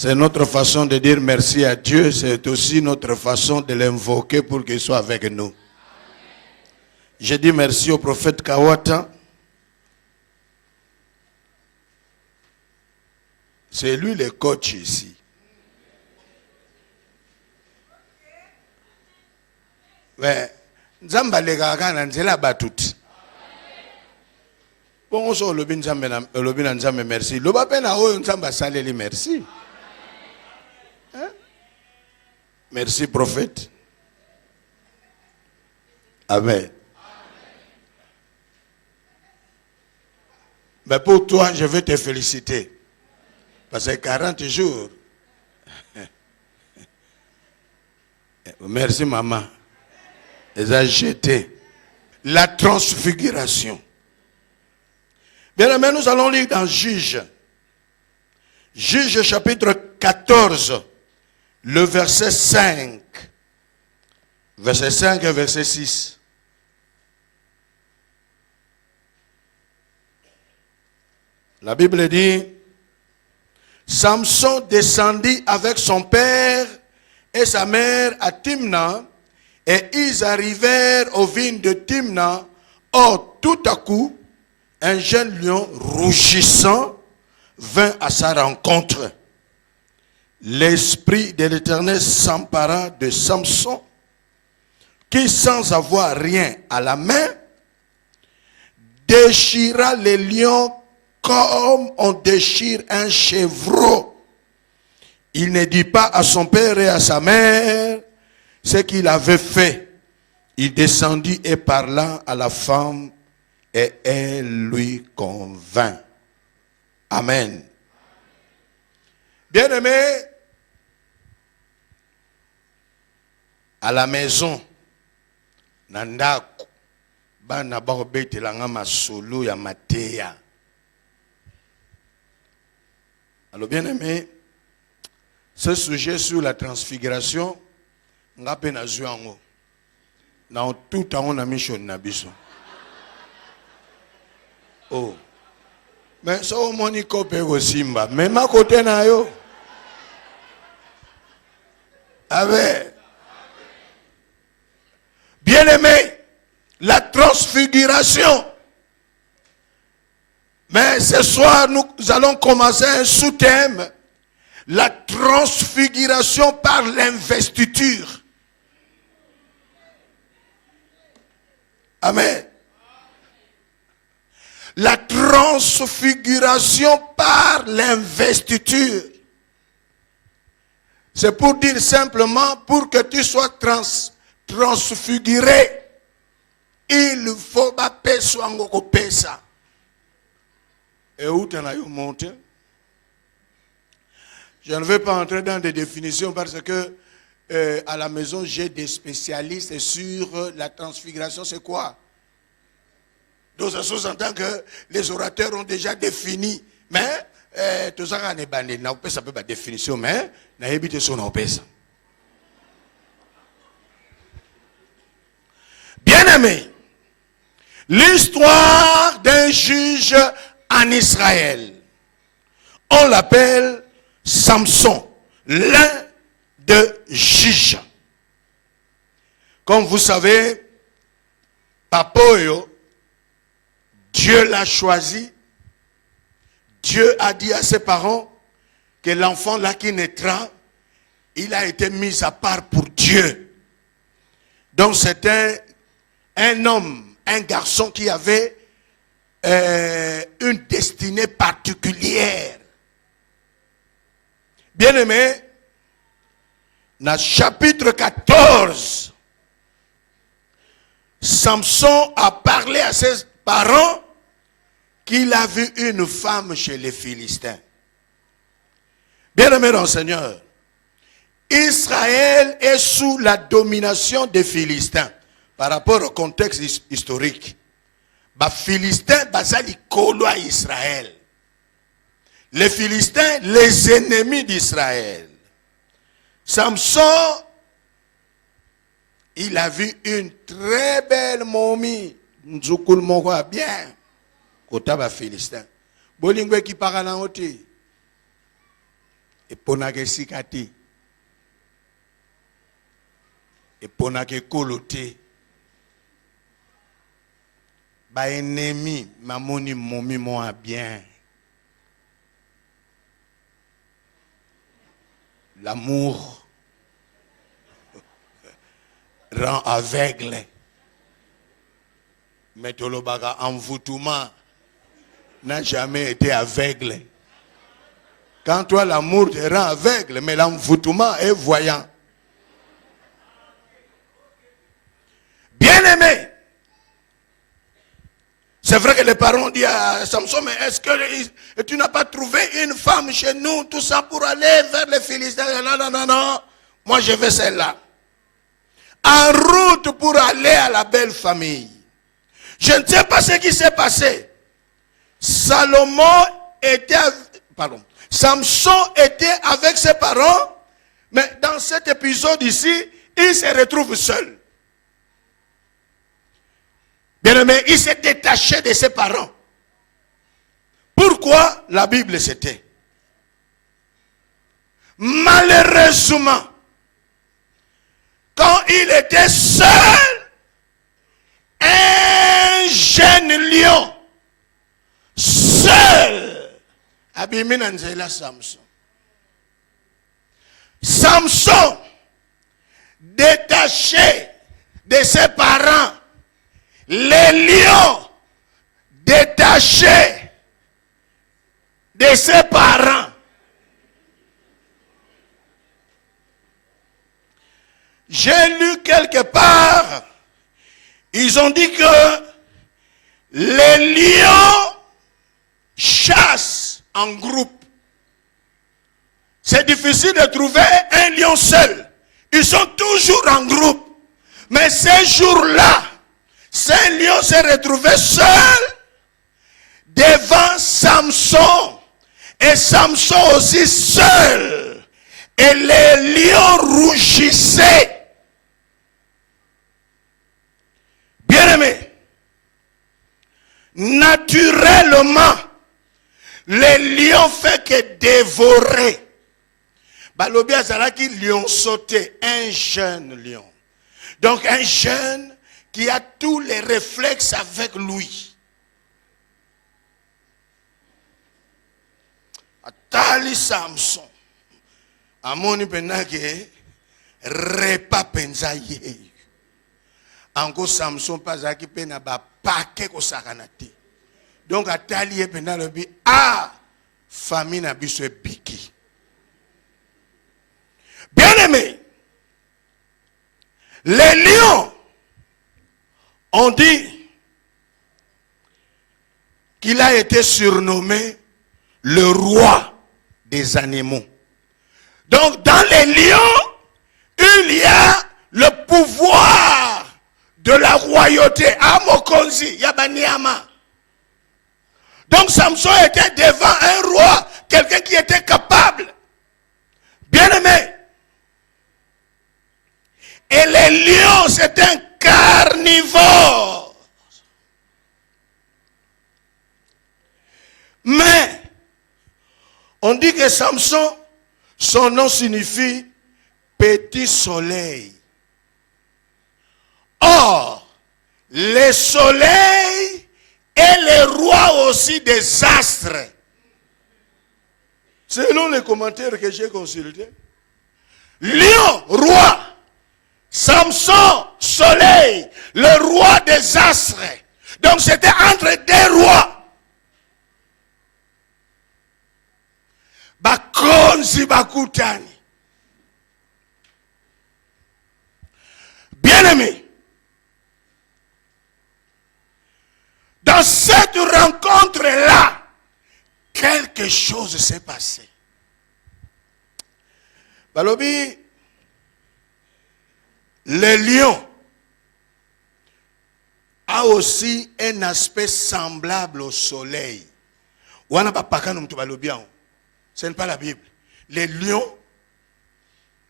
C'est notre façon de dire merci à Dieu, c'est aussi notre façon de l'invoquer pour qu'il soit avec nous. J'ai dit merci au prophète Kawata. C'est lui le coach ici. Mais Nzamba le gaga na nzela batut. Bon, on sort le bin Nzamba merci. Le bapen a oyo Nzamba saleli merci. Hein? Merci prophète. Amen. Mais pour toi, je veux te féliciter. Parce que 40 jours. Merci maman. Les a jetés. La transfiguration. Bien aimé, nous allons lire dans Juge. Juge chapitre 14, le verset 5. Verset 5 et verset 6. La Bible dit, Samson descendit avec son père et sa mère à Timna, et ils arrivèrent aux vignes de Timna. Or, tout à coup, un jeune lion rougissant vint à sa rencontre. L'esprit de l'Éternel s'empara de Samson, qui sans avoir rien à la main, déchira les lions comme on déchire un chevreau. Il ne dit pas à son père et à sa mère ce qu'il avait fait. Il descendit et parla à la femme et elle lui convint. Amen. Bien-aimé, à la maison, Nandako, bana barbete langa masolo ya mateya. Alors bien-aimé, ce sujet sur la transfiguration, nga pe na zuango. Na tout temps on a mis sur nabiso. Oh. Mais ça au moniko pe go simba, mais ma côté na yo. Avec bien-aimé, la transfiguration. Mais ce soir, nous allons commencer un sous-thème. La transfiguration par l'investiture. Amen. La transfiguration par l'investiture. C'est pour dire simplement, pour que tu sois transfiguré, il faut que tu sois. Et où tu as monté? Je ne vais pas entrer dans des définitions parce que à la maison, j'ai des spécialistes sur la transfiguration. C'est quoi? Donc, ça sous-entend que les orateurs ont déjà défini. Mais, tout ça, on est banni. Ça peut pas définition, mais, on a évité son opération. Bien-aimé, l'histoire d'un juge en Israël. On l'appelle Samson, l'un des juges. Comme vous savez, Papoyo, Dieu l'a choisi. Dieu a dit à ses parents que l'enfant là qui naîtra, il a été mis à part pour Dieu. Donc c'était un homme, un garçon qui avait une destinée particulière. Bien-aimé, dans le chapitre 14, Samson a parlé à ses parents qu'il a vu une femme chez les Philistins. Bien-aimé dans le Seigneur, Israël est sous la domination des Philistins par rapport au contexte historique. Les Philistins, basali kolo à Israël. Les Philistins, les ennemis d'Israël. Samson, il a vu une très belle momie. Nzukul moko bien. Kota ba Philistin. Bolingwe qui parle en ôté. Et ponake sikati. Et ponake kolote. Ba ennemi, mamoni momi moi bien. L'amour rend aveugle. Mais Tolobaga envoûtement n'a jamais été aveugle. Quand toi l'amour te rend aveugle, mais l'envoûtement est voyant. Bien-aimé, c'est vrai que les parents disent à Samson, mais est-ce que tu n'as pas trouvé une femme chez nous, tout ça pour aller vers les Philistins? Non, non, non, non, moi je veux celle-là. En route pour aller à la belle famille. Je ne sais pas ce qui s'est passé. Samson était avec ses parents, mais dans cet épisode ici, il se retrouve seul. Bien-aimé, il s'est détaché de ses parents. Pourquoi? La Bible c'était. Malheureusement, quand il était seul, un jeune lion, seul, Abiminanzela Samson. Samson, détaché de ses parents, les lions, détachés de ses parents. J'ai lu quelque part, ils ont dit que les lions chassent en groupe. C'est difficile de trouver un lion seul. Ils sont toujours en groupe. Mais ces jours-là, ces lions se retrouvaient seuls devant Samson. Et Samson aussi seul. Et les lions rougissaient. Bien-aimés, naturellement, les lions fait que dévorer. Balobi Azalaki lion sauté, un jeune lion. Donc un jeune qui a tous les réflexes avec lui. Atali Samson. Amoni penake repa penzaye. Ango Samson pazaki pena ba pake ko sakanate. Donc atali pena lobi famille na biso biki. Bien-aimé, les lions ont dit qu'il a été surnommé le roi des animaux. Donc dans les lions, il y a le pouvoir de la royauté. Amokonzi, Yabaniama. Donc Samson était devant un roi, quelqu'un qui était capable. Bien-aimé. Et les lions, c'est un carnivore. Mais, on dit que Samson, son nom signifie petit soleil. Or, le soleil est le roi aussi des astres. Selon les commentaires que j'ai consultés, lion, roi. Samson, soleil, le roi des astres. Donc c'était entre deux rois. Bakonzi bakutani. Bien-aimé, dans cette rencontre-là, quelque chose s'est passé. Balobi, le lion a aussi un aspect semblable au soleil. Ce n'est pas la Bible. Le lion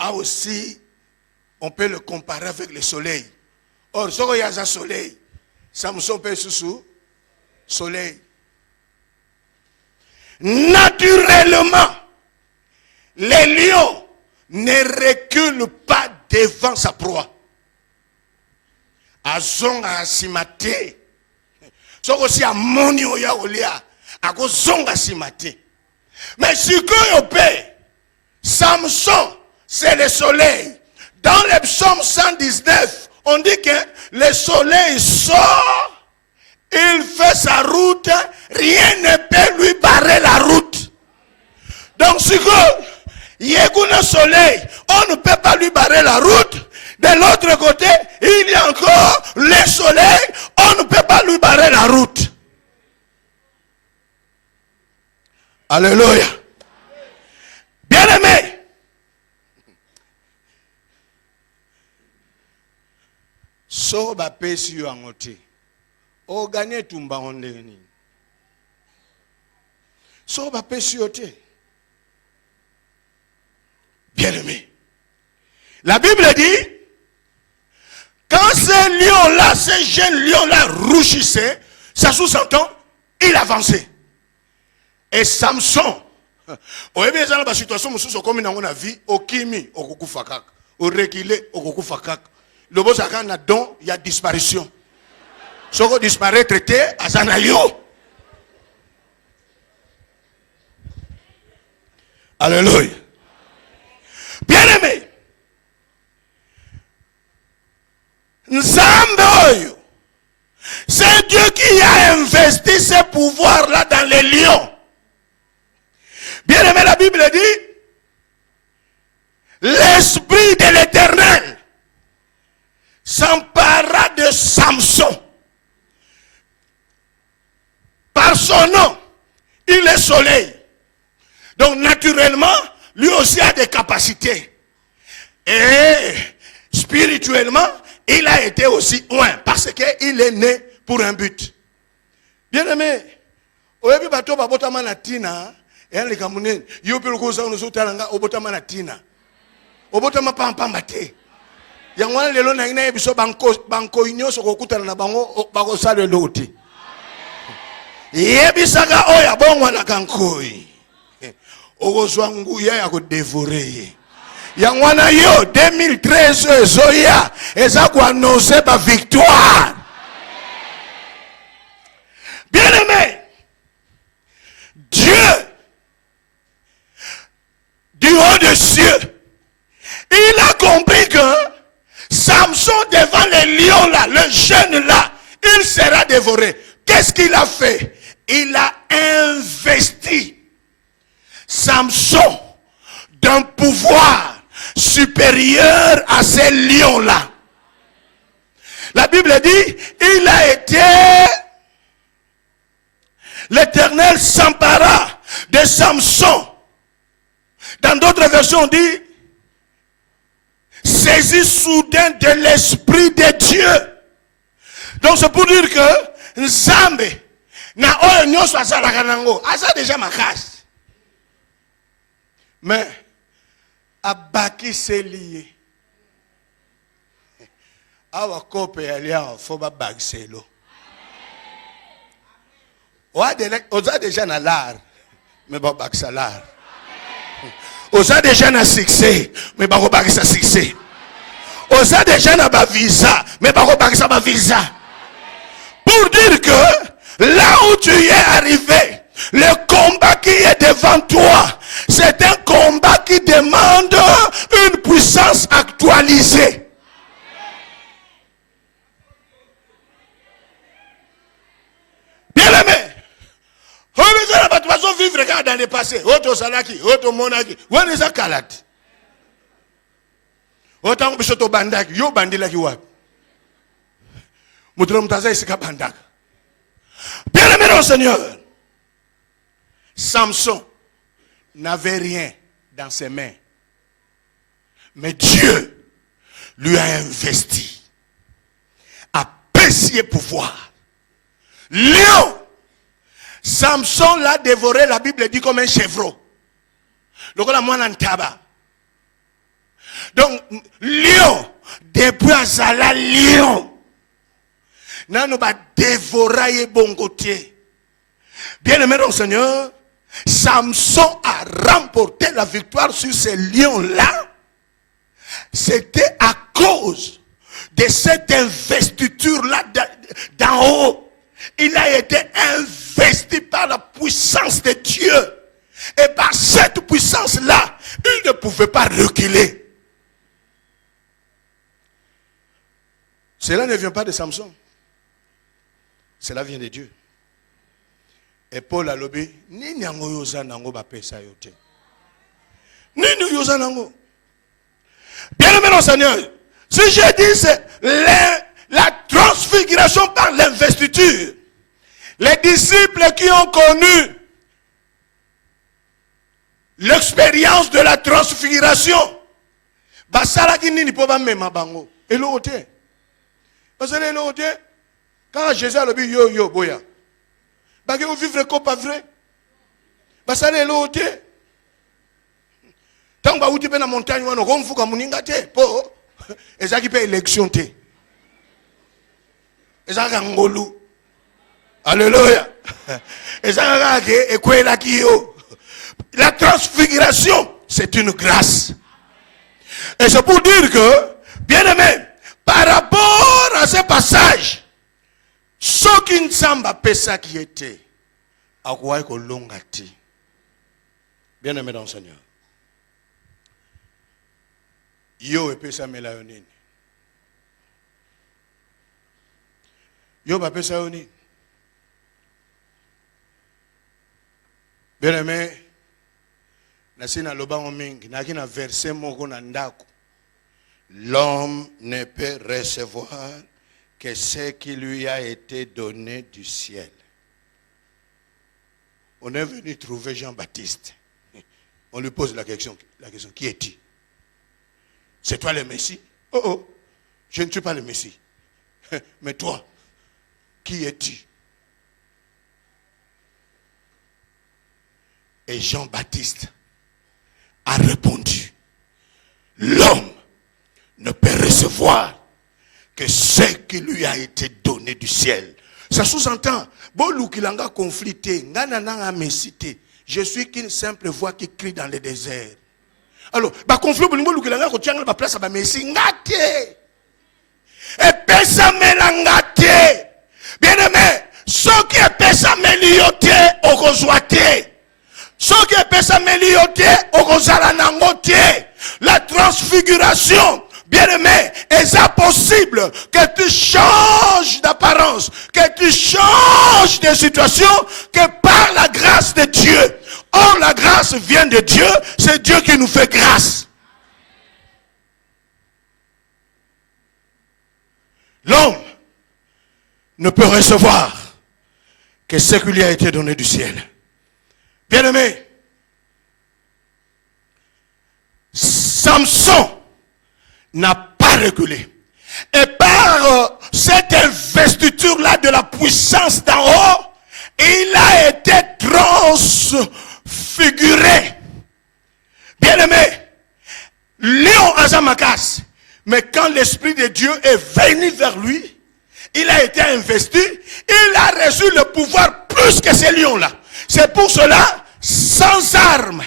a aussi, on peut le comparer avec le soleil. Or, si il y a un soleil, Samson peut sous soleil. Naturellement, les lions ne reculent pas devant sa proie. Azonga simate. Soko si amoni oya olia. Ako zonga simate. Mais si que paix, Samson, c'est le soleil. Dans le psaume 119, on dit que le soleil sort, il fait sa route, rien ne peut lui barrer la route. Donc si il y a un soleil, on ne peut pas lui barrer la route. De l'autre côté, il y a encore le soleil, on ne peut pas lui barrer la route. Alléluia. Bien-aimé, so ba pesi yo angote o gagné tumba ondeni so ba pesi yo te. Bien-aimé, la Bible dit quand ces lions-là, ces jeunes lions-là rougissaient, ça sous-entend il avançait. Et Samson, au début de la situation, nous comme dans la vie, au kimi, au kukufakak, au reculé, au kukufakak. Le beau sakana don, il y a disparition. Ce qui disparaît, traité, à Zanayo. Alléluia. Bien-aimé, Nzambe, c'est Dieu qui a investi ce pouvoir-là dans les lions. Bien aimé, la Bible dit, l'Esprit de l'Éternel s'empara de Samson. Par son nom, il est soleil. Donc naturellement, lui aussi a des capacités. Et spirituellement, il a été aussi loin parce qu'il est né pour un but. Bien aimé, au début, bateau babotama na tina, et les Camerounais, yo pe lokoza nous otalanga obotama na tina. Obotama pampa mate. Yangwana lelo na ina ebiso banko inyoso kokutana na bango bako sale loti. Yebisaka oya bongwa na kankoi. Ogozwa nguya ya ko dévorer. Yangwana yo 2013 zoya eza ko annoncer ba victoire. Bien-aimé, Dieu du haut des cieux, il a compris que Samson devant les lions là, le jeune là, il sera dévoré. Qu'est-ce qu'il a fait? Il a investi Samson d'un pouvoir supérieur à ces lions là. La Bible dit, il a été, l'Éternel s'empara de Samson. Dans d'autres versions, on dit saisi soudain de l'Esprit de Dieu. Donc c'est pour dire que Nzambe na oyo nyoso azalaka nango aza déjà makasi. Mais abaki se lié. Awa kope yalia fo ba bagiselo. Oza déjà na l'art, mais ba bakisa l'art. Oza déjà na succès, mais ba ko bakisa succès. Oza déjà na ba visa, mais ba ko bakisa ba visa. Pour dire que là où tu es arrivé, le combat qui est devant toi, c'est un combat qui demande une puissance actualisée. Bien aimé, on vivre dans le passé. Auto salaki, auto monaki, on est à Kalat. Autant que je bandak, yo bandila ki wap. Moutrom taza isika bandak. Bien aimé mon Seigneur, Samson n'avait rien dans ses mains. Mais Dieu lui a investi à précieux pouvoir. Lion, Samson l'a dévoré, la Bible dit comme un chevreau. Donc la moine en tabac. Donc, lion, depuis Azala, lion. Nan nous va dévorer bon côté. Bien aimé mon Seigneur, Samson a remporté la victoire sur ces lions-là, c'était à cause de cette investiture-là d'en haut. Il a été investi par la puissance de Dieu. Et par cette puissance-là, il ne pouvait pas reculer. Cela ne vient pas de Samson. Cela vient de Dieu. Et Paul a lobé, ni nyango yoza nango ba pesa yote. Ni nous yoza nango. Bien aimé mon Seigneur, si je dis c'est la transfiguration par l'investiture, les disciples qui ont connu l'expérience de la transfiguration, basala ki nini po ba mema bango. Et l'autre, parce que l'autre, quand Jésus a lobé yo boya. Parce que vous vivez comme pas vrai. Parce que l'autre, tant que vous êtes dans la montagne, vous avez fait comme vous êtes pour et ça qui peut élection. Et ça qui est ngolou. Alléluia. Et ça qui est quoi là qui la transfiguration, c'est une grâce. Et c'est pour dire que, bien aimé, par rapport à ce passage, ce qui ne semble pas ça qui était, à quoi est-ce que bien aimé dans le Seigneur. Yo et pesa mélaonine. Yo va pesa oni. Bien aimé, nasina lobango mingi, nakina verset moko na ndako. L'homme ne peut recevoir que ce qui lui a été donné du ciel. On est venu trouver Jean-Baptiste. On lui pose la question, qui es-tu? C'est toi le Messie? Oh, je ne suis pas le Messie. Mais toi, qui es-tu? Et Jean-Baptiste a répondu, l'homme ne peut recevoir que ce qui lui a été donné du ciel. Ça sous-entend, je suis qu'une simple voix qui crie dans le désert. Alors, conflit et pesa melangate. Bien aimé, ce qui est pesa meliote au gozoate. Ce qui est pesa meliote au gozalanangote. La transfiguration. Bien-aimé, est-ce possible que tu changes d'apparence, que tu changes de situation, que par la grâce de Dieu? Or, la grâce vient de Dieu, c'est Dieu qui nous fait grâce. L'homme ne peut recevoir que ce qui lui a été donné du ciel. Bien-aimé, Samson n'a pas reculé. Et par cette investiture-là de la puissance d'en haut, il a été transfiguré. Bien-aimé, Léon Azamakas, mais quand l'Esprit de Dieu est venu vers lui, il a été investi, il a reçu le pouvoir plus que ces lions-là. C'est pour cela, sans armes,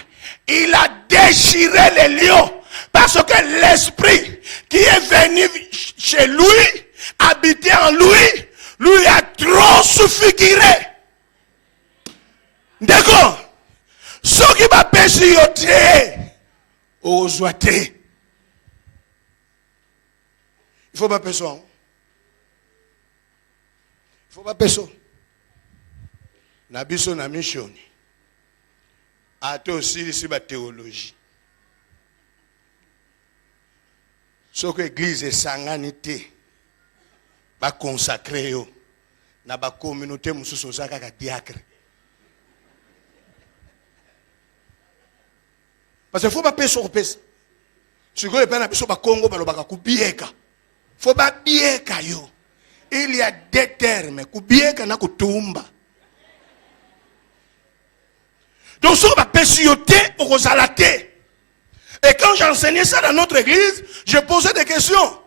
il a déchiré les lions. Parce que l'esprit qui est venu chez lui, habité en lui, lui a transfiguré. D'accord? Ce qui va pécher aux oités. Il faut pas pécher. Il faut pas pécher. Nabiso na mission. Ato aussi ici la théologie. Ce que l'église est sanganité, va consacrer na ba communauté mususu zaka ka diacre. Parce qu'il faut pas payer sur pèse. Si vous avez un sur Congo, il faut pas bieka yo. Il y a des termes, kubieka na kutumba. Donc si on va payer au rosalate. Et quand j'enseignais ça dans notre église, je posais des questions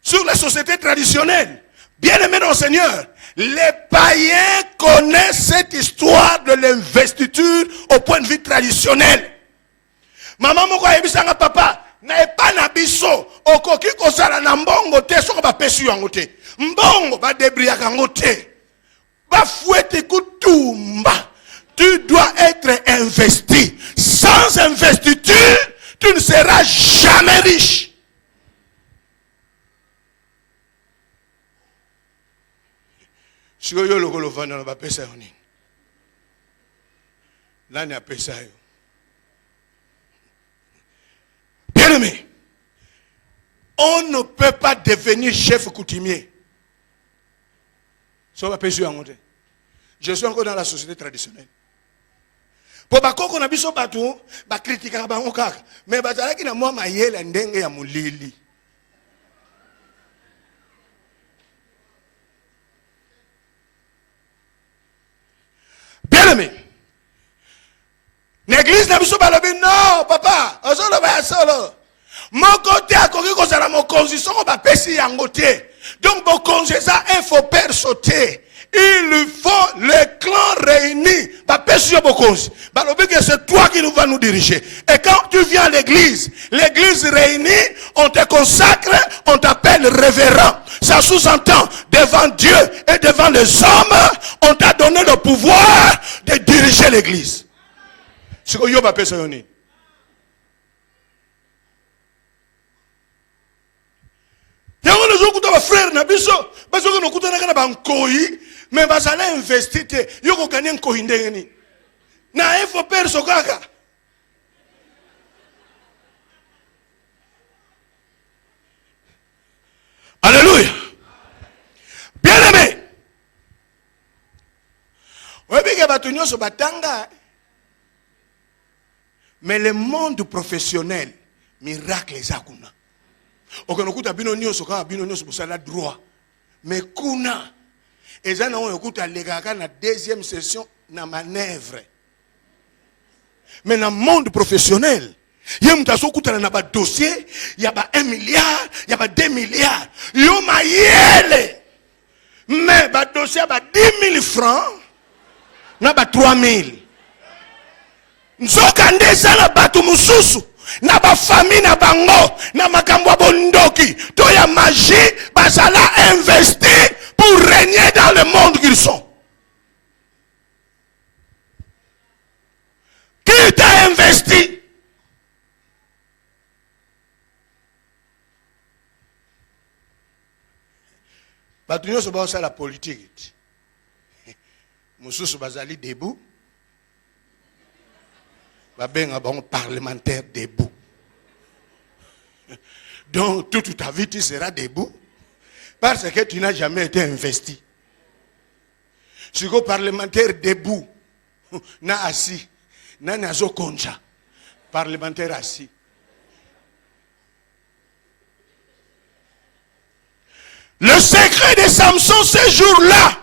sur les sociétés traditionnelles. Bien-aimés dans le Seigneur, les païens connaissent cette histoire de l'investiture au point de vue traditionnel. Maman moko ayebisanga papa, na epa na biso, okoki kozala na mbongo te, soko ba pesu yango te. Mbongo ba debriaka yango te. Ba fouette kutumba. Tu dois être investi. Sans investiture, tu ne seras jamais riche. Si vous avez le vent, on va payer ça. Là, on a payé ça. Bien aimé, on ne peut pas devenir chef coutumier. Ça va payer ça. Je suis encore dans la société traditionnelle. Pour bako qu'on a biso bato, ba critiquer ba okaka. Mais bazala ki na moi mayele ndenge ya mulili. Bien aimé. L'église n'a biso balobi non papa, ozolo ba solo. Mon côté a koki kozala mo konziso ko ba pesi yango te. Donc bo konzesa il faut père sauter. Il faut les clans réunis. C'est toi qui nous vas nous diriger. Et quand tu viens à l'église réunie, on te consacre, on t'appelle révérend. Ça sous-entend, devant Dieu et devant les hommes, on t'a donné le pouvoir de diriger l'église. C'est ce que vous appelez ça. Frère Nabiso, parce que nous avons bankoyi, mais vous allez investir. Vous allez gagner un kohindeni. Na il faut perdre ce kaka. Alléluia. Bien aimé. Oui, bien que vous batanga. Mais le monde professionnel, miracle les akuna. Okonokuta bino nyonso ka bino nyonso bosala droit. Mais kuna ezana on okuta legaka na deuxième session na manœuvre. Mais dans le monde professionnel, il y a un dossier, il y a 1 milliard, il y a 2 milliards. Il y a mais le dossier a 10 000 francs, il y a 3 000. Nzokande sana batu mususu. Na ba famille na bango na makambo bondoki to ya magie basala investi pour régner dans le monde qu'ils sont. Qui t'a investi? Batunyo so ba la politique. Mususu bazali debout. Un bon parlementaire debout. Donc toute ta vie tu seras debout parce que tu n'as jamais été investi. Si le parlementaire debout, n'a assis, n'a nazo konja, parlementaire assis. Le secret de Samson ce jour-là,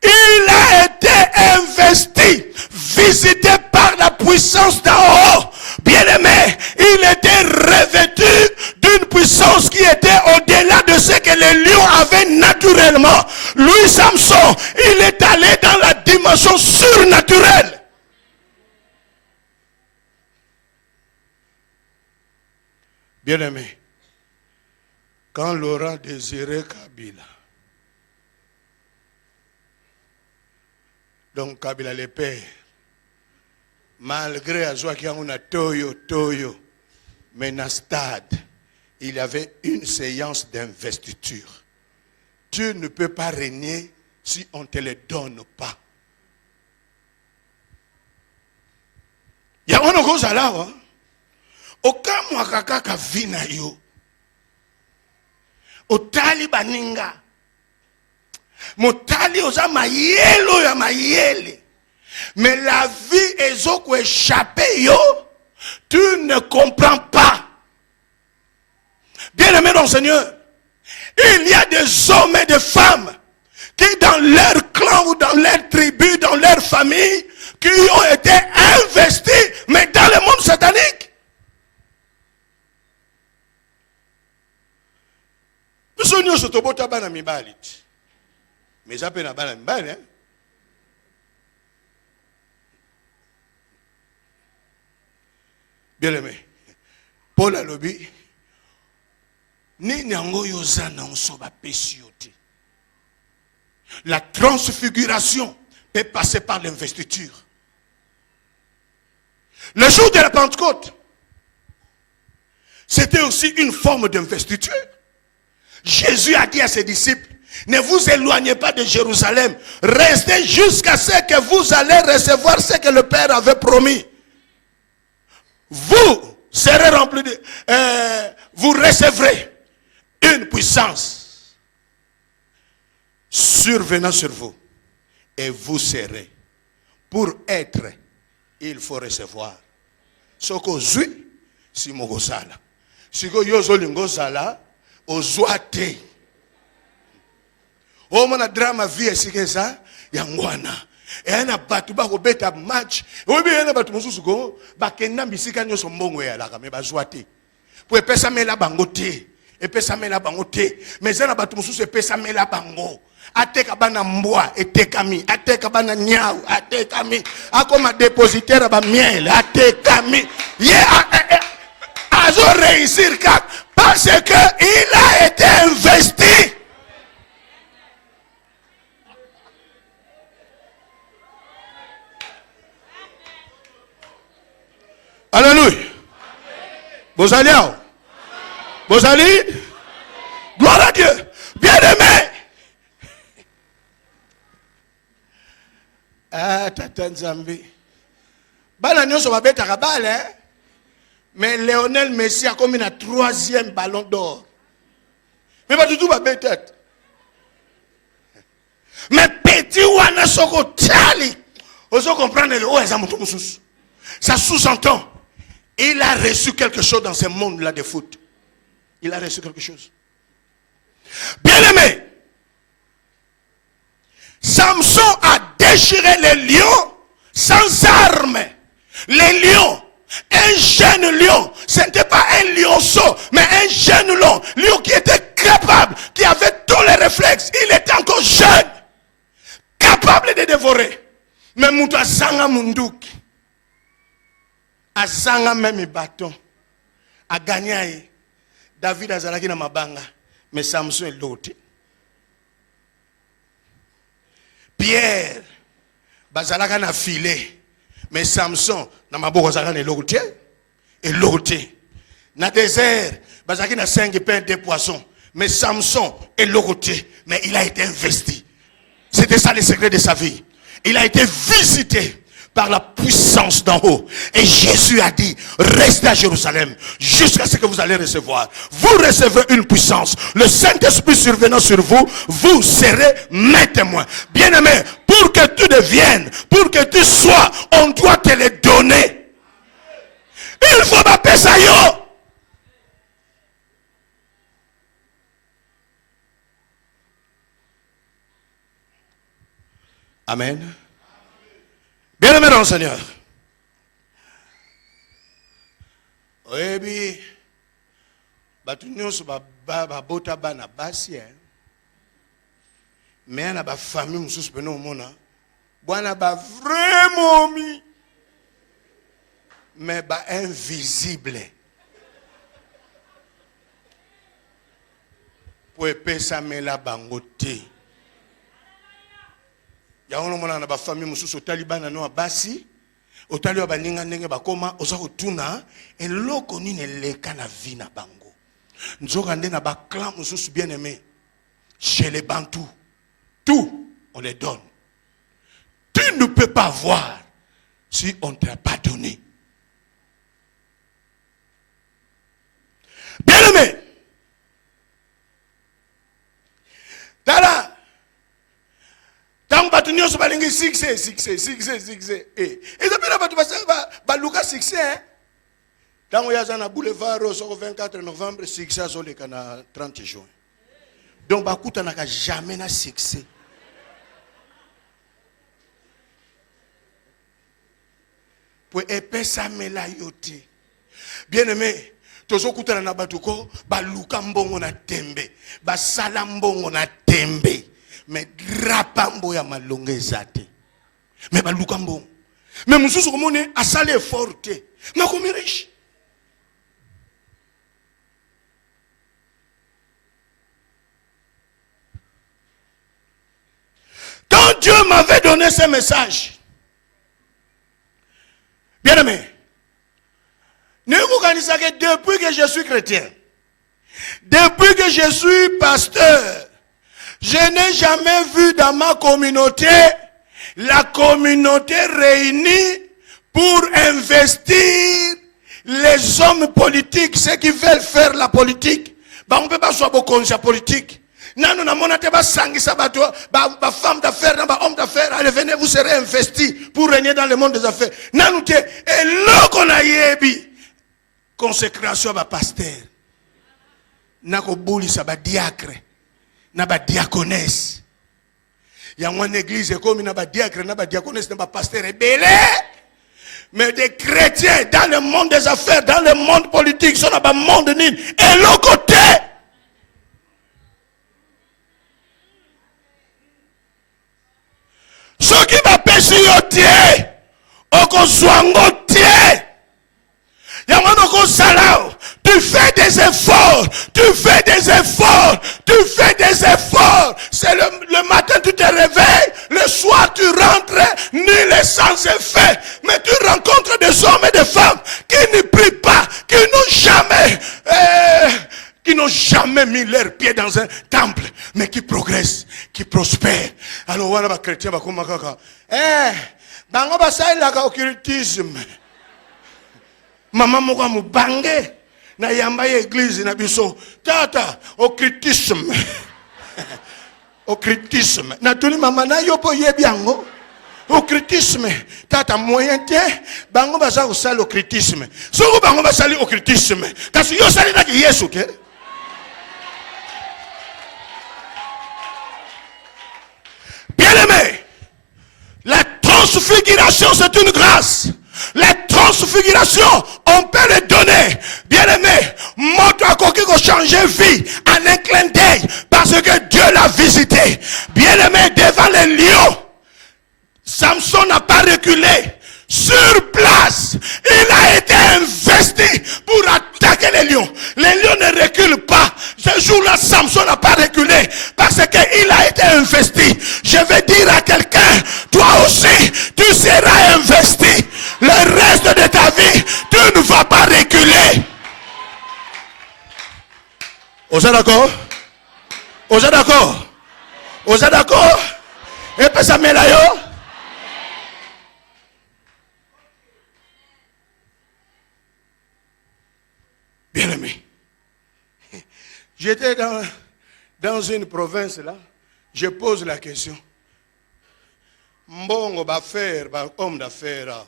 il a été investi, visité par la puissance d'en haut. Bien-aimé, il était revêtu d'une puissance qui était au-delà de ce que les lions avaient naturellement. Lui, Samson, il est allé dans la dimension surnaturelle. Bien-aimé, quand Laurent désirait Kabila, donc Kabila le père, malgré Azoua qui a un toyo, mais dans le stade, il y avait une séance d'investiture. Tu ne peux pas régner si on ne te le donne pas. Il y a un chose là, aucun mwakaka ka vina yo, otali baninga. Motali oza mayelo ya mayele. Mais la vie ezoko échappé yo, tu ne comprends pas. Bien aimé dans le Seigneur, il y a des hommes et des femmes qui dans leur clan ou dans leur tribu, dans leur famille, qui ont été investis, mais dans le monde satanique. Nous sommes tous bana mibalit. Mais ça peut pas une balle, hein. Bien aimé. Paul a lobby. La transfiguration peut passer par l'investiture. Le jour de la Pentecôte, c'était aussi une forme d'investiture. Jésus a dit à ses disciples, ne vous éloignez pas de Jérusalem, restez jusqu'à ce que vous allez recevoir ce que le Père avait promis. Vous serez remplis de... vous recevrez une puissance survenant sur vous. Et vous serez. Pour être, il faut recevoir. Ce que zui, si mogosala. Si ko yozo lingosala, ozwate. O mana drama vie sikeza yangwana. Ena batu ba ko beta match. Obi ena batu mususu ko bakenda bisika nyoso mbongo ya laka me bazwate. Po epesa mela bango te. Epesa mela bango te. Mais ena batu mususu epesa mela bango. Ateka bana mbwa etekami, ateka bana nyau atekami, akoma dépositaire ba miel atekami. Azo réussir parce que il a été investi. Alléluia. Vous allez où? Vous allez? Gloire à Dieu. Bien aimé. Ah, tata Nzambi. Bana nyonso babetaka bale, mais Lionel Messi a commis un 3e ballon d'or. Mais pas du tout babeta. Mais petit wana soko tali. Oso comprendre le haut ezamutu mususu. Ça sous-entend, il a reçu quelque chose dans ce monde-là de foot. Il a reçu quelque chose. Bien aimé, Samson a déchiré les lions sans armes. Les lions, un jeune lion, ce n'était pas un lionceau, mais un jeune lion qui était capable, qui avait tous les réflexes. Il était encore jeune, capable de dévorer. Mais Mouta Sanga Munduki, a Sanga même bâton, a gagné. David a zalaki na mabanga, mais Samson est l'autre. Pierre, bazalaka na filet, mais Samson, na maboko zalaka na l'autre. Et l'autre. Na désert, bazalaki na 5 pains, 2 poissons, mais Samson est l'autre. Mais il a été investi. C'était ça le secret de sa vie. Il a été visité par la puissance d'en haut. Et Jésus a dit, restez à Jérusalem jusqu'à ce que vous allez recevoir. Vous recevrez une puissance. Le Saint-Esprit survenant sur vous, vous serez mes témoins. Bien-aimé, pour que tu deviennes, pour que tu sois, on doit te les donner. Il faut m'appeler ça yo. Amen. Bien-aimé dans le Seigneur. Oyebi batu nyonso babota bana basi mais na ba famille mususu pene omona bwana ba vraiment mi mais ba invisible po epesa mela bango te. Ya ono mona na ba famille mususu talibana no basi otali ba ninga ndenge bakoma oza kotuna eloko nini leka na vie na bango nzoka nde na ba clan mususu bien aimé chez les Bantous tout on les donne. Tu ne peux pas voir si on ne t'a pas donné. Bien aimé, Tala tant batu nyonso balingi succès. Et depuis là batu ba luka succès. Tant yaza na boulevard au 24 novembre succès azoleka na 30 juin. Donc bakuta naka jamais na succès. Pour epesa mela yote. Bien aimé, tozo kutana na batuko ba luka mbongo na tembe, ba sala mbongo na tembe. Mais drapambo ya malonga ezate. Mais balukambo. Mais mususu komone asale forte. Mais comme riche. Quand Dieu m'avait donné ce message, bien aimé, depuis que je suis chrétien, depuis que je suis pasteur, je n'ai jamais vu dans ma communauté la communauté réunie pour investir les hommes politiques, ceux qui veulent faire la politique. On ne peut pas soit beaucoup de politique. Non, non, non, femme d'affaires, homme d'affaires, allez, venez, vous serez investis pour régner dans le monde des affaires. Non, et là qu'on a yebi, consécration à pasteur. Nako bouli sa ba diacre, na ba diaconesse. Il y a une église comme na ba diacre, na ba diaconesse, na ba pasteur rebelle. Mais des chrétiens dans le monde des affaires, dans le monde politique, sont dans le monde nil. Et l'autre côté, ceux qui va pêcher au tiers, au consoango tiers, tu fais des efforts, tu fais des efforts, tu fais des efforts. C'est le matin tu te réveilles, le soir tu rentres, nul et sans effet. Mais tu rencontres des hommes et des femmes qui ne prient pas, qui n'ont jamais mis leurs pieds dans un temple, mais qui progressent, qui prospèrent. Alors voilà, les chrétiens, bango basai la occultisme. Maman moko mubange na yamba église na biso tata occultisme. Occultisme. Na tuni mama na yopo yebiango. Occultisme. Tata moyen te bango basa osala occultisme. Soko bango basali occultisme. Kasi yo sali na ki Yesu ke. Bien-aimé, la transfiguration c'est une grâce. La transfiguration, on peut le donner. Bien-aimé, montre à quelqu'un qui a changé vie en un clin d'œil parce que Dieu l'a visité. Bien-aimé, devant les lions, Samson n'a pas reculé. Sur place, il a été investi pour attaquer les lions. Les lions ne reculent pas. Ce jour-là, Samson n'a pas reculé parce qu'il a été investi. Je vais dire à quelqu'un, toi aussi, tu seras investi. Le reste de ta vie, tu ne vas pas reculer. Vous êtes d'accord? Vous êtes d'accord? Vous êtes d'accord? Et puis ça met là, yo. Bien-aimé, j'étais dans une province là, je pose la question. Mbongo ba faire, ba homme d'affaires,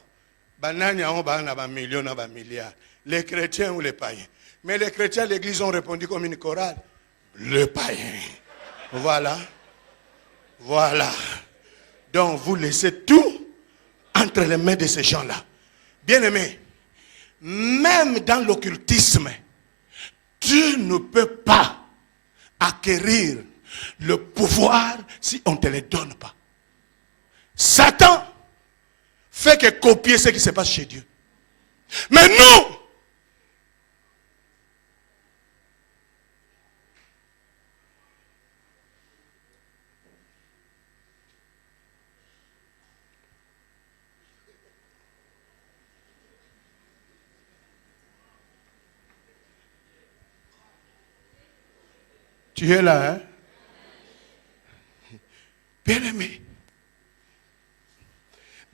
ba nanya on ba na ba millions na ba milliards. Les chrétiens ou les païens. Mais les chrétiens, l'église ont répondu comme une chorale. Le païen. Voilà. Voilà. Donc vous laissez tout entre les mains de ces gens-là. Bien-aimé, même dans l'occultisme, tu ne peux pas acquérir le pouvoir si on ne te le donne pas. Satan fait que copier ce qui se passe chez Dieu. Mais nous, tu es là, hein? Bien-aimé.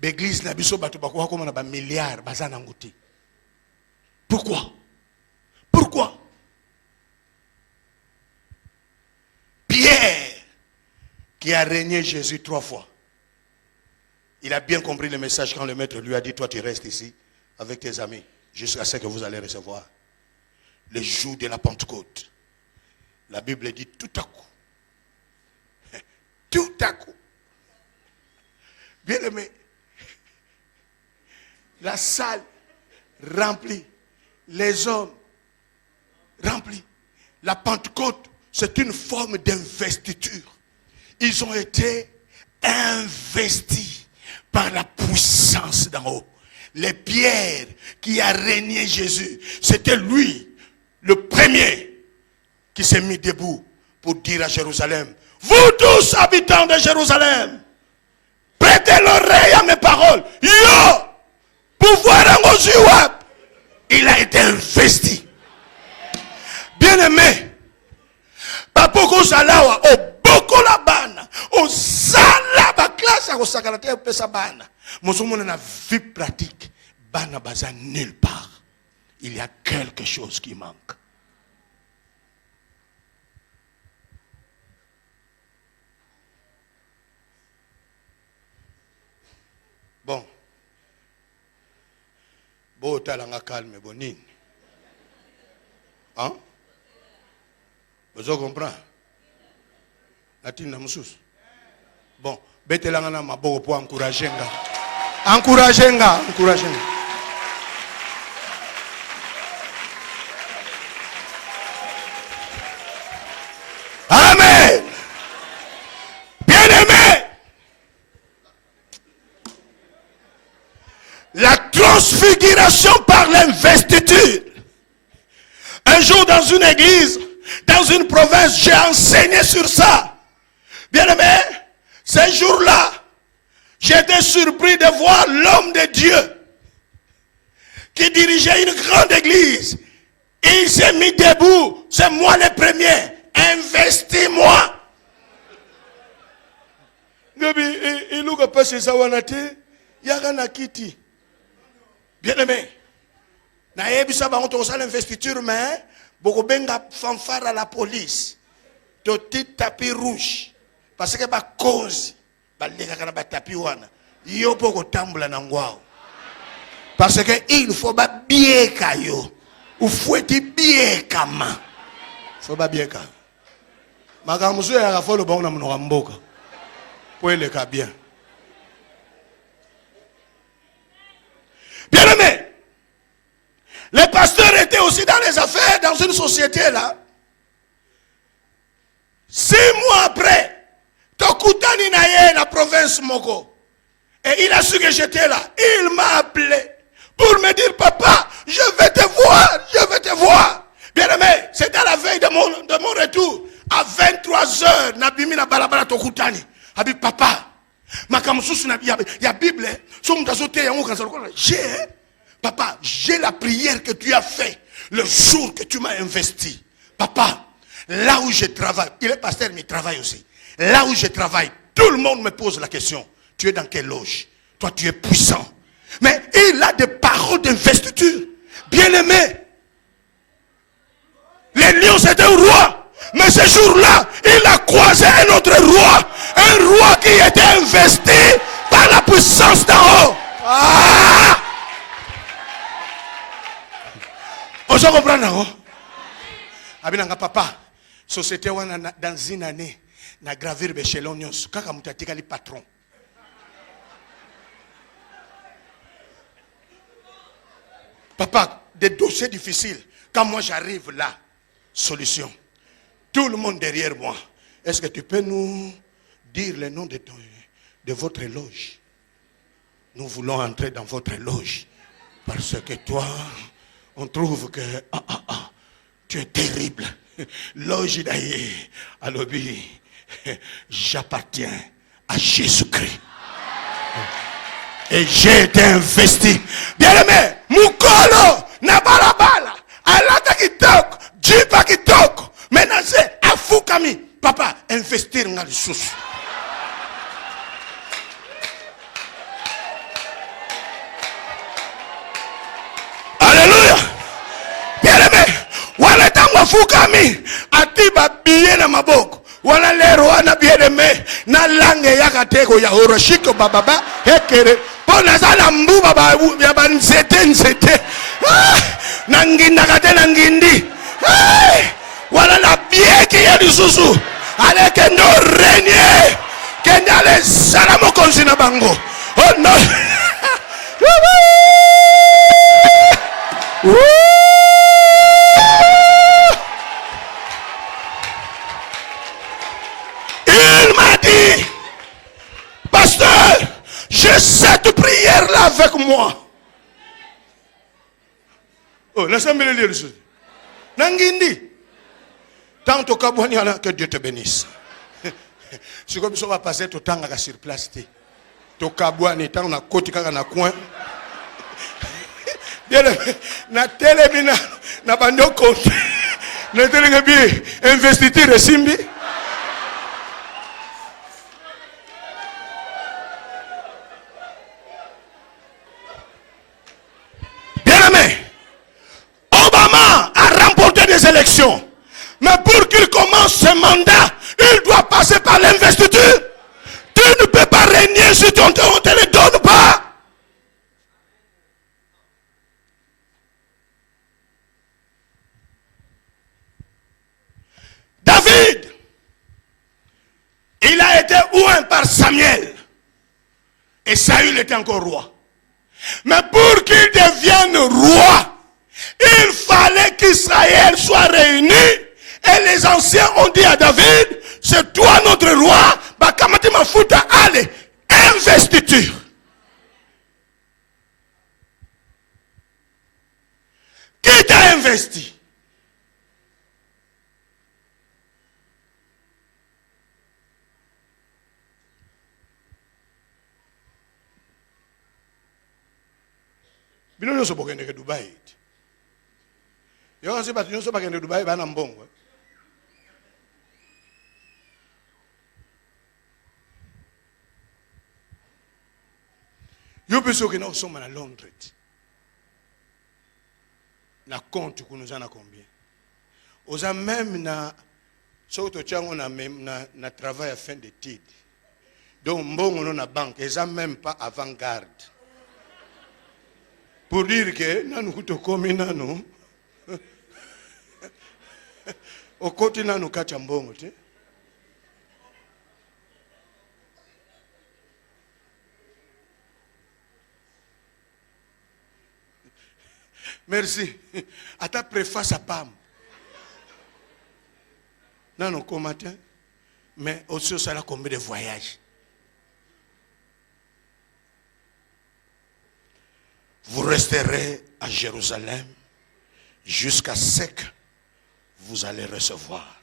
L'église n'a pas comme un milliard. Pourquoi? Pourquoi? Pierre, qui a régné Jésus 3 fois, il a bien compris le message quand le maître lui a dit, toi tu restes ici avec tes amis jusqu'à ce que vous allez recevoir le jour de la Pentecôte. La Bible dit tout à coup. Tout à coup. Bien aimé, la salle remplie, les hommes remplis. La Pentecôte, c'est une forme d'investiture. Ils ont été investis par la puissance d'en haut. Les pierres qui a régné Jésus, c'était lui, le premier, qui s'est mis debout pour dire à Jérusalem, vous tous habitants de Jérusalem, prêtez l'oreille à mes paroles. Yo, pouvoir en Ozuwab, il a été investi. Bien-aimé, Papoko Salawa, au Boko la bana, au Sala ba classe à Osakalate au Pesa bana. Moussoumon a vie pratique, bana baza nulle part. Il y a quelque chose qui manque. Bon. Bon, talanga calme, bonine. Hein? Vous comprenez? Natina Moussous. Bon, betelanga ma bogo pour encourager nga. Encourager nga. Amen. Bien-aimé. La transfiguration par l'investiture. Un jour dans une église, dans une province, j'ai enseigné sur ça. Bien-aimé, ce jour-là, j'étais surpris de voir l'homme de Dieu qui dirigeait une grande église. Il s'est mis debout. C'est moi le premier. Investis-moi. Bien-aimé, naebisa bango to l'investiture mais boko benga fanfare à la police. Toti tapis rouge parce que ba cause ba lega kana ba tapis wana. Yo poko tambula na ngwao. Parce que il faut ba bieka yo. Ou foueti bieka ma. Faut ba bieka. Magamuzo ya rafolo bango na mnoka mboka. Po ele ka bien. Bien-aimé, les pasteurs étaient aussi dans les affaires, dans une société là. 6 mois après, Tokutani Naye, la province Moko, et il a su que j'étais là. Il m'a appelé pour me dire, papa, je vais te voir. Bien-aimé, c'était à la veille de mon retour. À 23h, Nabimi na balabala Tokutani. Abi papa. Il y a Bible. Papa, j'ai la prière que tu as fait le jour que tu m'as investi. Papa, là où je travaille, il est pasteur, mais il travaille aussi. Là où je travaille, tout le monde me pose la question. Tu es dans quelle loge? Toi, tu es puissant. Mais il a des paroles d'investiture. Bien-aimé. Les lions, c'était un roi. Mais ce jour-là, il a croisé un autre roi. Un roi qui était investi par la puissance d'en haut. Ah! On se comprend, non? Abinanga papa, société dans une année, na gravir bechelon nyos, kaka mutatika li patron. Papa, des dossiers difficiles. Quand moi j'arrive là, solution. Tout le monde derrière moi. Est-ce que tu peux nous dire le nom de votre loge? Nous voulons entrer dans votre loge. Parce que toi, on trouve que tu es terrible. Loge d'ailleurs, à l'obéi, j'appartiens à Jésus-Christ. Et j'ai été investi. Bien-aimé, Mukolo, Nabalabala, Alata Kitoko, Jipa Kitoko. Maintenant c'est Afukami. Papa, investir dans les sources. Alléluia. Bien-aimé, wala tango Afukami. Atiba biye na maboko. Wala lero wana bien-aimé. Na langue yakateko ya Oroshiko bababa. Hekere. Pona sana mbu baba ya nzete. Nanginda kate nangindi. Voilà la bière qui est du sousou. Allez, que nous régnions. Que nous allons salamo consina bango. Oh non. Il m'a dit avec moi. Oh, laissez-moi le lire. Nangindi. Tant que Dieu te bénisse. Si comme ça va passer tout le temps sur place. Tokabouani, tant na côté na coin. Na télé na bando compte. Na télé bien investiture simbi. Bien aimé. Obama a remporté des élections. Mais pour qu'il commence ce mandat, il doit passer par l'investiture. Tu ne peux pas régner si on ne te le donne pas. David, il a été oint par Samuel. Et Saül était encore roi. Mais pour qu'il devienne roi, il fallait qu'Israël soit réuni. Et les anciens ont dit à David, c'est toi notre roi, bakamati mafuta allez, investiture. Qui t'a investi? Bino nyoso bokende ke Dubai. Yo se batu nyoso bakende Dubai bana mbongo. Yo peso que nous sommes à Londres. Na compte que nous en a combien? Osa même na soto chango na même na travail à fin d'études. Donc mbongo no na banque, eza même pas avant-garde. Pour dire que nanu kuto komi nanu okoti nanu kacha mbongo te. Merci. À ta préface à Pam. Non, non, comme matin. Mais aussi, ça a combien de voyages? Vous resterez à Jérusalem jusqu'à ce que vous allez recevoir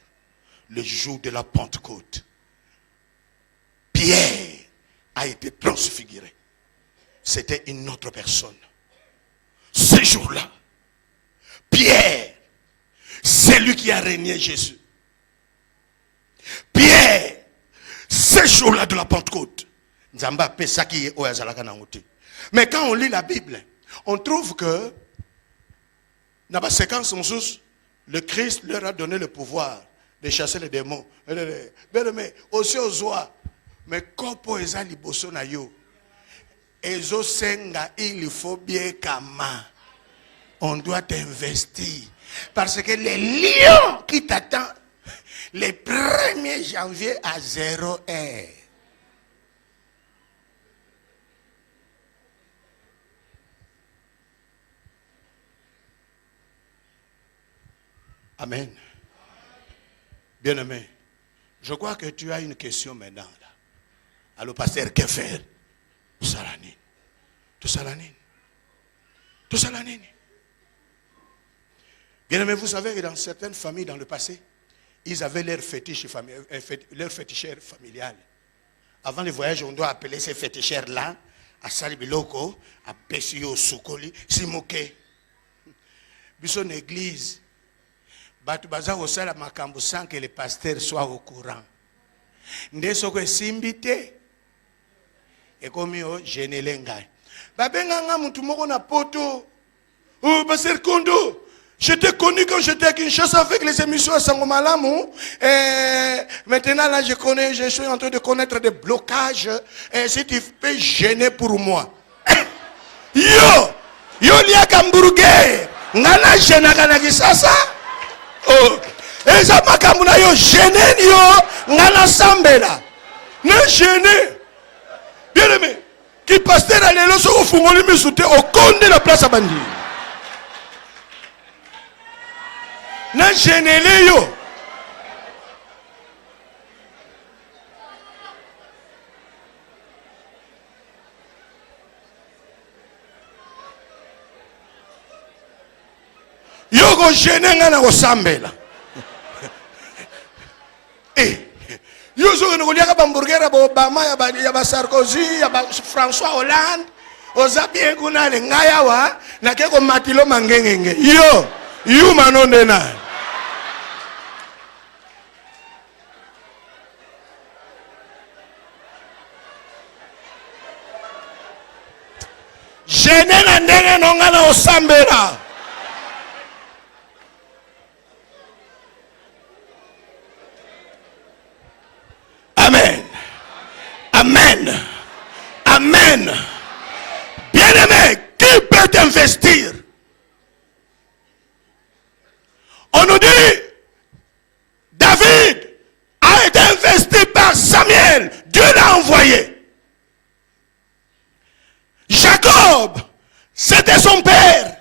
le jour de la Pentecôte. Pierre a été transfiguré. C'était une autre personne. Ce jour-là, Pierre, c'est lui qui a régné Jésus. Pierre, ce jour-là de la Pentecôte. Mais quand on lit la Bible, on trouve que dans la séquence en sous, le Christ leur a donné le pouvoir de chasser les démons. Mais aussi aux oies, mais quand ils ont liboso na yo, ezo senga, il faut bien kama. On doit investir. Parce que les lions qui t'attendent le 1er janvier à 0 heure. Amen. Bien-aimé, je crois que tu as une question maintenant. Là. Alors, pasteur, que faire? Tout salanine. Tout salanine. Tout salanine. Bien-aimé, vous savez que dans certaines familles dans le passé, ils avaient leur féticheur familial. Avant le voyage, on doit appeler ces féticheurs-là à Salibiloko, à Pessio, Soukoli, Simoke. Bisson église. Batu baza osala makambo sans que le pasteur soit au courant. Ndesoko simbite ekomi o genelenga. Babenga nga mutu moko na poto. Oh pasteur Kondo, je t'ai connu quand j'étais à Kinshasa avec les émissions à Sangomalamu. Maintenant là je suis en train de connaître des blocages. Si tu peux gêner pour moi. Yo liya kamburger. Ngana gêna kana kisasa. Oh, et ça m'a kamuna yo gêné yo ngana sambela. Ne gêné. Bien aimé. Qui pasteur allait le so fungoli misute au conde la place à bandi. Ne gêné les yo. gêné nga na kosambela. Yo so ngene kolia ka hamburger ya Obama ya ba Sarkozy ya ba François Hollande. Oza bien kuna le ngaya wa na ke ko matilo mangengenge. Yo, you manonde na. Gêné na ndenge nonga na osambela. Amen. Amen. Amen. Bien-aimé, qui peut t'investir? On nous dit, David a été investi par Samuel. Dieu l'a envoyé. Jacob, c'était son père.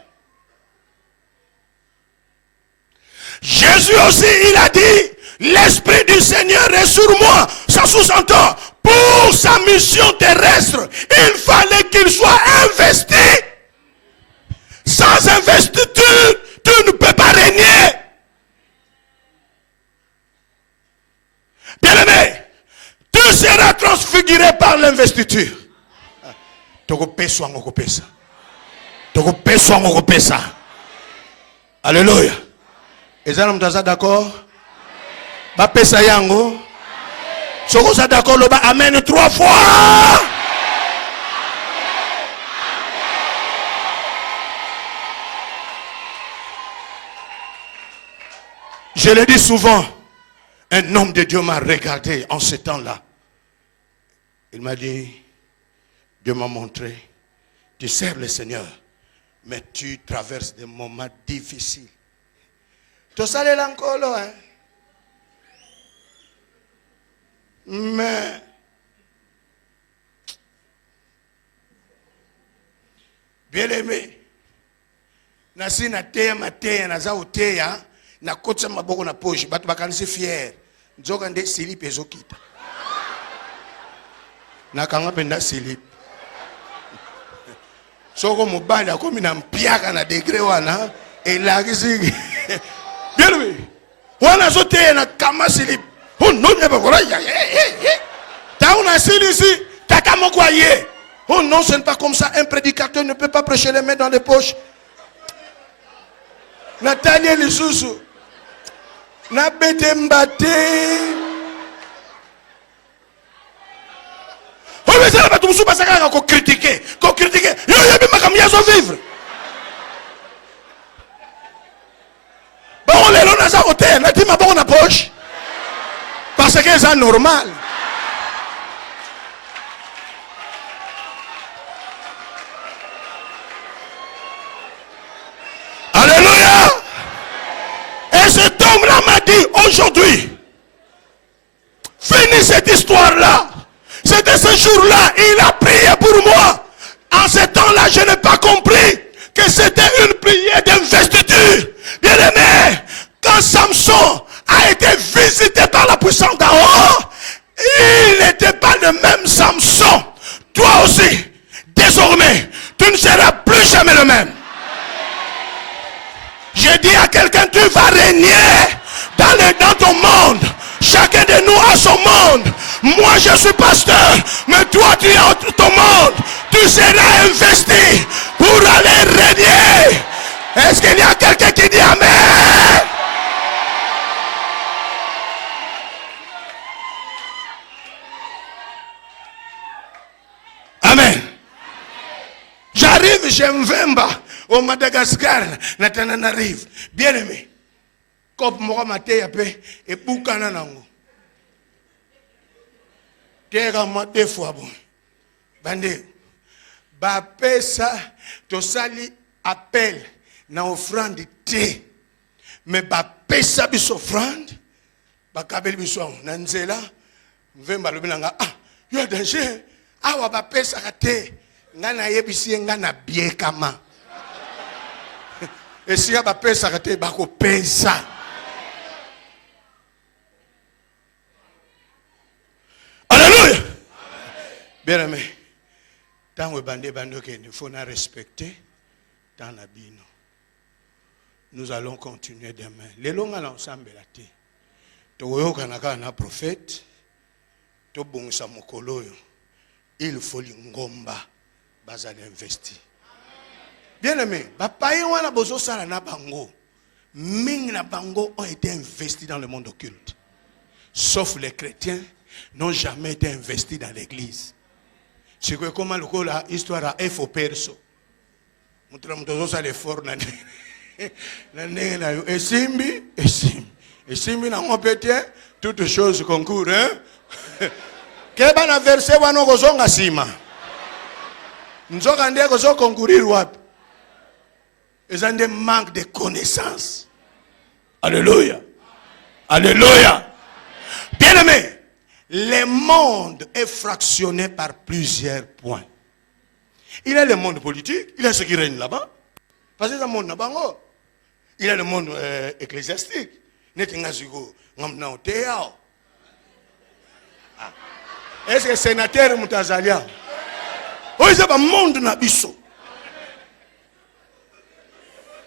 Jésus aussi, il a dit, l'Esprit du Seigneur est sur moi. Ça sous-entend, pour sa mission terrestre, il fallait qu'il soit investi. Sans investiture, tu ne peux pas régner. Bien-aimé, tu seras transfiguré par l'investiture. Alléluia. Et ça, nous sommes d'accord? Ba pesa yango. Soko sa d'accord le ba amen 3 fois. Je le dis souvent, un homme de Dieu m'a regardé en ce temps-là. Il m'a dit, Dieu m'a montré, tu sers le Seigneur, mais tu traverses des moments difficiles. Tu sais l'encolo, hein? Mais bien aimé, nasi na teya mateya naza oteya na kotsa maboko na poche bato bakanisi fier nzoka nde slip ezokita na kanga penda slip soko mobali akomi na mpiaka na degré wana elakisi bien aimé wana zoteya na kama slip. Oh non, oh non, ce n'est pas comme ça. Un prédicateur ne peut pas prêcher les mains dans les poches. Nathalie Lissousou. Nabete Mbate. Oh, mais ça va tout le monde qu'on critiquer. Qu'on critiquer. Yo, yo, mais comme ils ont vivre. Bon, on les l'a à côté. On a dit ma bonne poche. Parce que c'est normal. Alléluia. Et cet homme-là m'a dit aujourd'hui, finis cette histoire-là. C'était ce jour-là, il a prié pour moi. En ce temps-là, je n'ai pas compris que c'était une prière d'investiture. Bien aimé, quand Samson a été visité par la puissance d'en haut, il n'était pas le même Samson. Toi aussi, désormais, tu ne seras plus jamais le même. J'ai dit à quelqu'un, tu vas régner dans ton monde. Chacun de nous a son monde. Moi, je suis pasteur, mais toi, tu as ton monde. Tu seras investi pour aller régner. Est-ce qu'il y a quelqu'un qui dit Amen? Amen. J'arrive chez Mvemba, au Madagascar, Nathanan arrive. Bien aimé. Kop moko mate yape et boukana nango. Tera moi 2 fois bon. Bande. Ba pesa to sali appel na offrande te. Mais ba pesa bis offrande ba kabeli biso na nzela Mvemba lobinanga yo danger. Awa ba pesa kate ngana yebisi ngana biekama. Esi ya ba pesa kate ba ko pesa. Alléluia. Bien aimé. Tant que bande que il faut respecter dans la bino. Nous allons continuer demain. Les longs ensemble la té. Toyo kanaka na prophète. To bongsa mokolo. Il faut l'ingomba bazali investi. Bien aimé, papa y wana bozo sala na bango. Ming na bango ont été investis dans le monde occulte. Sauf les chrétiens n'ont jamais été investis dans l'église. C'est que comment le coup la histoire a faux perso. Montre motozo ça l'effort na na esimbi na ngopetien toutes choses concourent hein. Keba na verset wana kozonga sima. Nzoka ndiye kozo concourir wapi? Ils ont des manques de connaissances. Alléluia. Alléluia. Bien aimé, le monde est fractionné par plusieurs points. Il y a le monde politique, il y a ce qui règne là-bas. Parce que c'est un monde là-bas. Il y a le monde ecclésiastique. Est-ce que le sénateur Moutazalia? Oh, c'est un monde nabiso.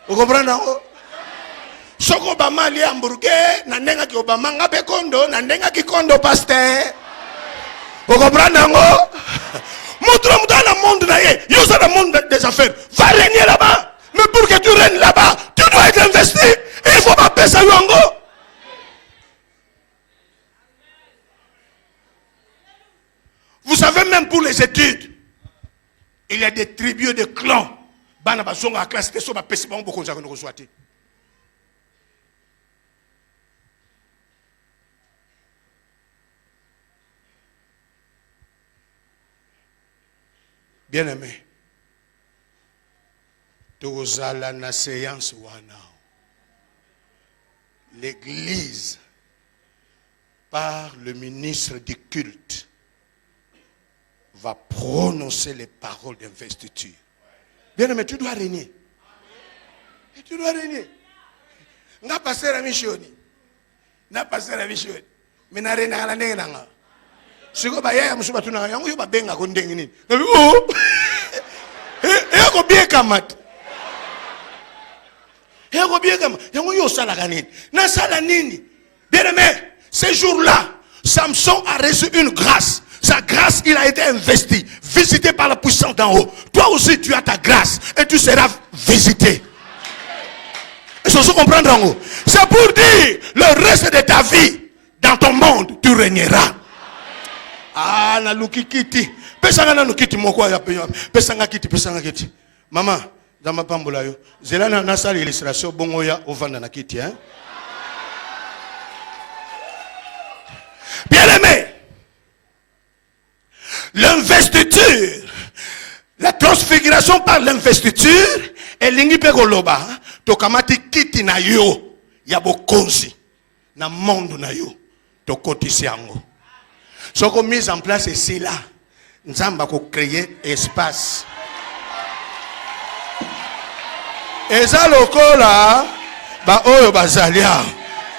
Vous comprenez? Soko Obama li hamburger, nandenga ki Obama ngabe kondo, nandenga ki kondo pasteur. Vous comprenez? Montre dans le monde naie, yo c'est le monde des affaires. Va régner là-bas. Mais pour que tu règnes là-bas, tu dois être investi. Il ne faut pas payer Yango. Vous savez, même pour les études, il y a des tribus, des clans. Bien aimé, tozala na séance wana. L'église, par le ministre du culte, va prononcer les paroles d'investiture. Bien aimé, tu dois régner. Et tu dois régner. N'a pas passé la mission. N'a pas passé la mission. Mais n'a rien à la nena. Si vous avez un peu de temps, vous avez bien à condamner. Oh! Et vous bien kamat. Et vous bien kamat. Et vous avez salaganine. N'a salanine. Bien aimé, ces jours-là, Samson a reçu une grâce. Sa grâce, il a été investi, visité par la puissance d'en haut. Toi aussi, tu as ta grâce et tu seras visité. Est-ce que vous comprenez en haut? C'est pour dire, le reste de ta vie, dans ton monde, tu régneras. Ah, na lukikiti. Pesanga na lukiti moko ya pesanga kiti. Maman, dans ma pambola yo, zela na salle illustration bongo ya ovanda na kiti hein. Bien aimé, l'investiture, la transfiguration par l'investiture, et l'ingi pe koloba, tokamati kiti na yo, ya bokonzi, na monde na yo, to kotisi yango. Ce qu'on mise en place ici là, nous avons créé espace. Et ça lokola, ba oyo bazalia,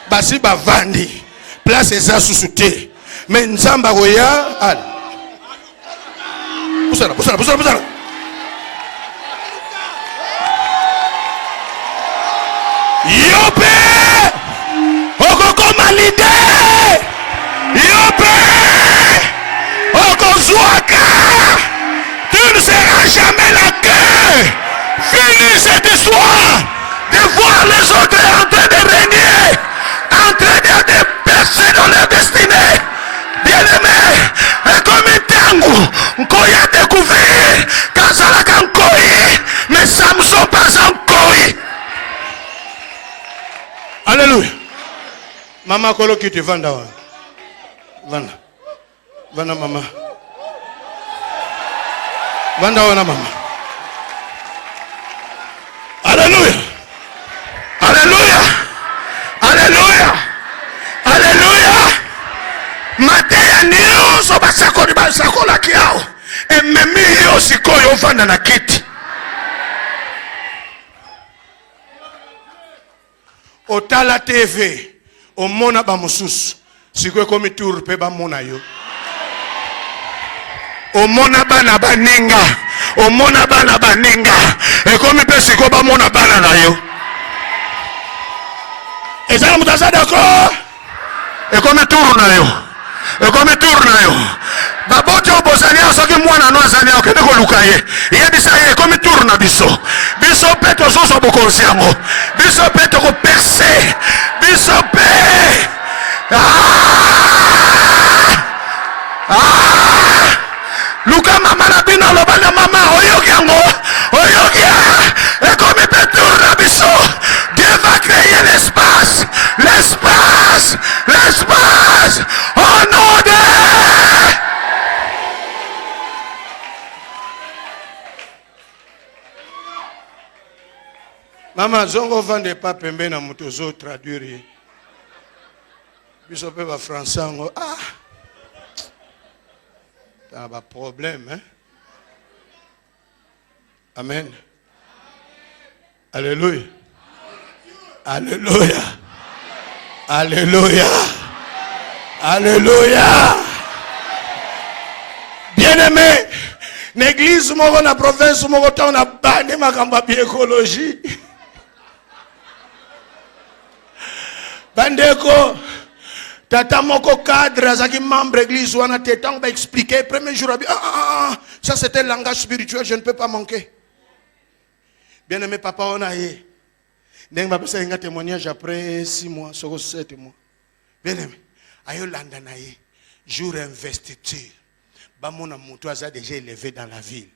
basi bavandi, place eza susute. Mais nous avons goya, al. Poussala. Yope, okoko malide, yope. Tu ne seras jamais la queue. Finis cette histoire de voir les autres en train de régner, en train de percer dans leur destinée. Bien-aimé, et comme un tango, Nkoya a découvert Kazalaka Nkoyi, mais Samson pas Nkoyi. Alléluia. Maman Kolo qui te vend d'avant. Vanda mama. Vanda wana mama. Alléluia. Alléluia. Alléluia. Alléluia. Mateya niyo so basakoli basakola kiao. Ememi yo sikoyo vanda na kiti. Otala TV. Omona ba mususu. Sikoyo komi tour pe ba mona yo. Omona bana baninga, omona bana baninga, et comme peut siko ba mona bana na yo. Et ça, vous êtes d'accord? Et comme tourne yo. Et comme tourne yo. Babote obosania soki mwana no azania okende ko lukaye. Yebisa ye comme tourne biso. Biso peto so bokonzi yango. Biso peto ko percer. Biso pe. Luka mama na bino lobana mama oyoki yango. Oyoki. Et comme peut tourne biso. Dieu va créer l'espace. L'espace. L'espace. Au nom de Maman, zongo vende pas pembe na mutozo traduire. Biso pe ba français ngo t'as pas problème hein. Amen. Alléluia. Alléluia. Alléluia. Alléluia. Bien-aimé, l'église moko na province moko ta na bande makamba biécologie. Bandeko tata moko cadre azaki membre église wana tetango ba expliquer premier jour ça c'était le langage spirituel, je ne peux pas manquer. Bien-aimé papa on a yé. Ndenge ba pesa nga témoignage après 6 mois, sur 7 mois. Bien-aimé, ayo landa na yé jour investiture. Ba mona mutu aza déjà élevé dans la ville.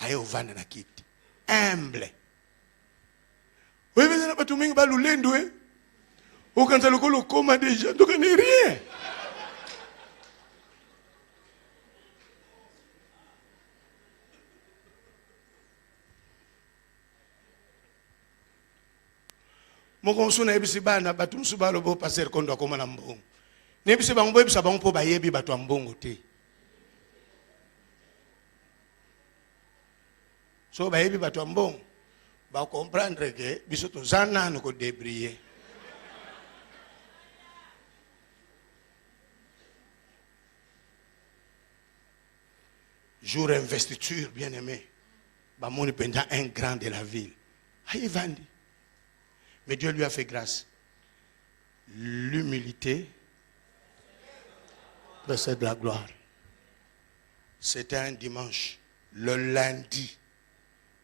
Ayo vanda na kiti. Humble. Oui, mais na batu mingi ba lulendo ou quand le colo coma déjà, donc il n'est rien. Mon consul n'a pas si bana batum suba le beau passer qu'on doit comme un bon. N'est pas si bon boy ça bon pour bailler bi batu ambon côté. So bailler bi batu ambon, ba comprendre que bisoto zana nous ko débrier. Jour investiture, bien-aimé. Bamoni pendant un grand de la ville. Aïe Vandi. Mais Dieu lui a fait grâce. L'humilité précède la gloire. C'était un dimanche. Le lundi,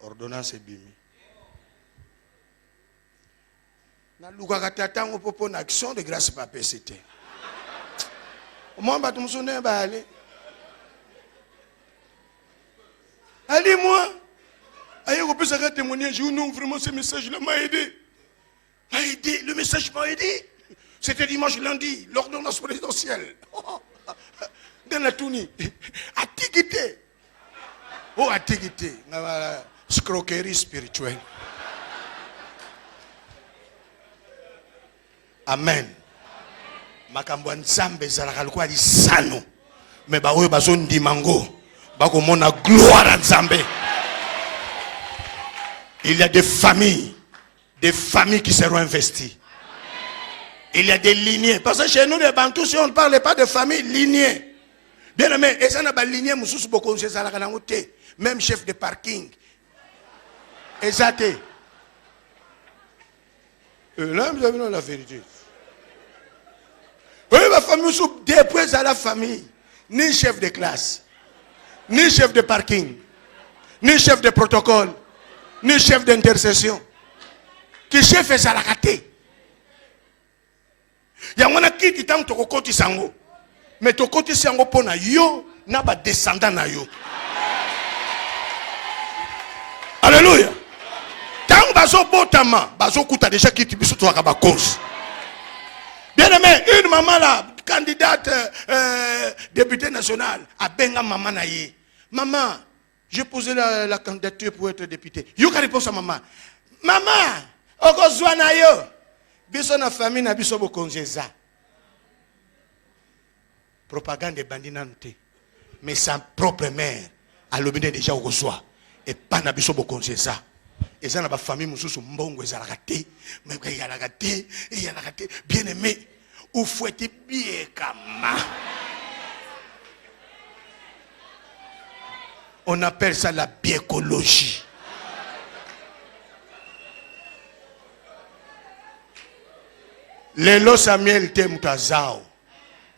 ordonnance est bimi. Na luka tatango popo na action de grâce papa c'était. Au moins ba tumsone ba aller. Allez-moi. Aïe, on peut s'arrêter témoignage. Non, vraiment, ce message-là m'a aidé. M'a aidé. Le message m'a aidé. C'était dimanche lundi, l'ordonnance présidentielle. Dans la tournée. Antiquité. Oh, antiquité. Scroquerie spirituelle. Amen. Makambo nzambe zalaka lukwa di sano. Mais ba oyo bazo ndimango. Gloire à Nzambe. Il y a des familles qui seront investies. Il y a des lignées. Parce que chez nous, les Bantous, si on ne parle pas de famille lignée. Bien aimé, et ça n'a pas ligné, même chef de parking. Exacté. Là, vous avez la vérité. Oui, ma famille, depuis à la famille, ni chef de classe. Ni chef de parking, ni chef de protocole, ni chef d'intercession. Qui chef est salakaté. Il y a un qui dit tant que tu sango. Mais tu côté sango pona yo n'a pas descendant na yo. Alléluia. Tant bazo botama, bazo kuta déjà qui tibiso to akaba cause. Bien aimé, une maman là, candidate députée nationale, a benga maman na ye. Maman, j'ai posé la candidature pour être député. You can répondre à maman. Maman, okozwa na yo. Biso na famille na biso bokonzeza. Propagande de bandinante. Mais sa propre mère a l'obéné déjà okozwa. Et pas na biso bokonzeza. Et ça na ba famille mususu mbongo ezalaka te. Mais il y a la gâté, il y a la gâté. Bien aimé, ou fouettez bien kama. On appelle ça la biécologie. Lelo Samuel te mutazao.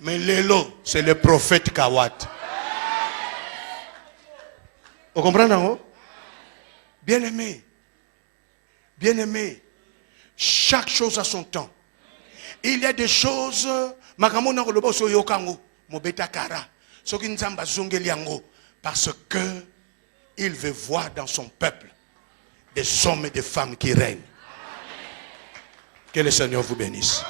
Mais Lelo, c'est le prophète Kawat. Vous comprenez, non? Bien-aimé. Bien-aimé. Chaque chose a son temps. Il y a des choses. Parce que il veut voir dans son peuple des hommes et des femmes qui règnent. Que le Seigneur vous bénisse.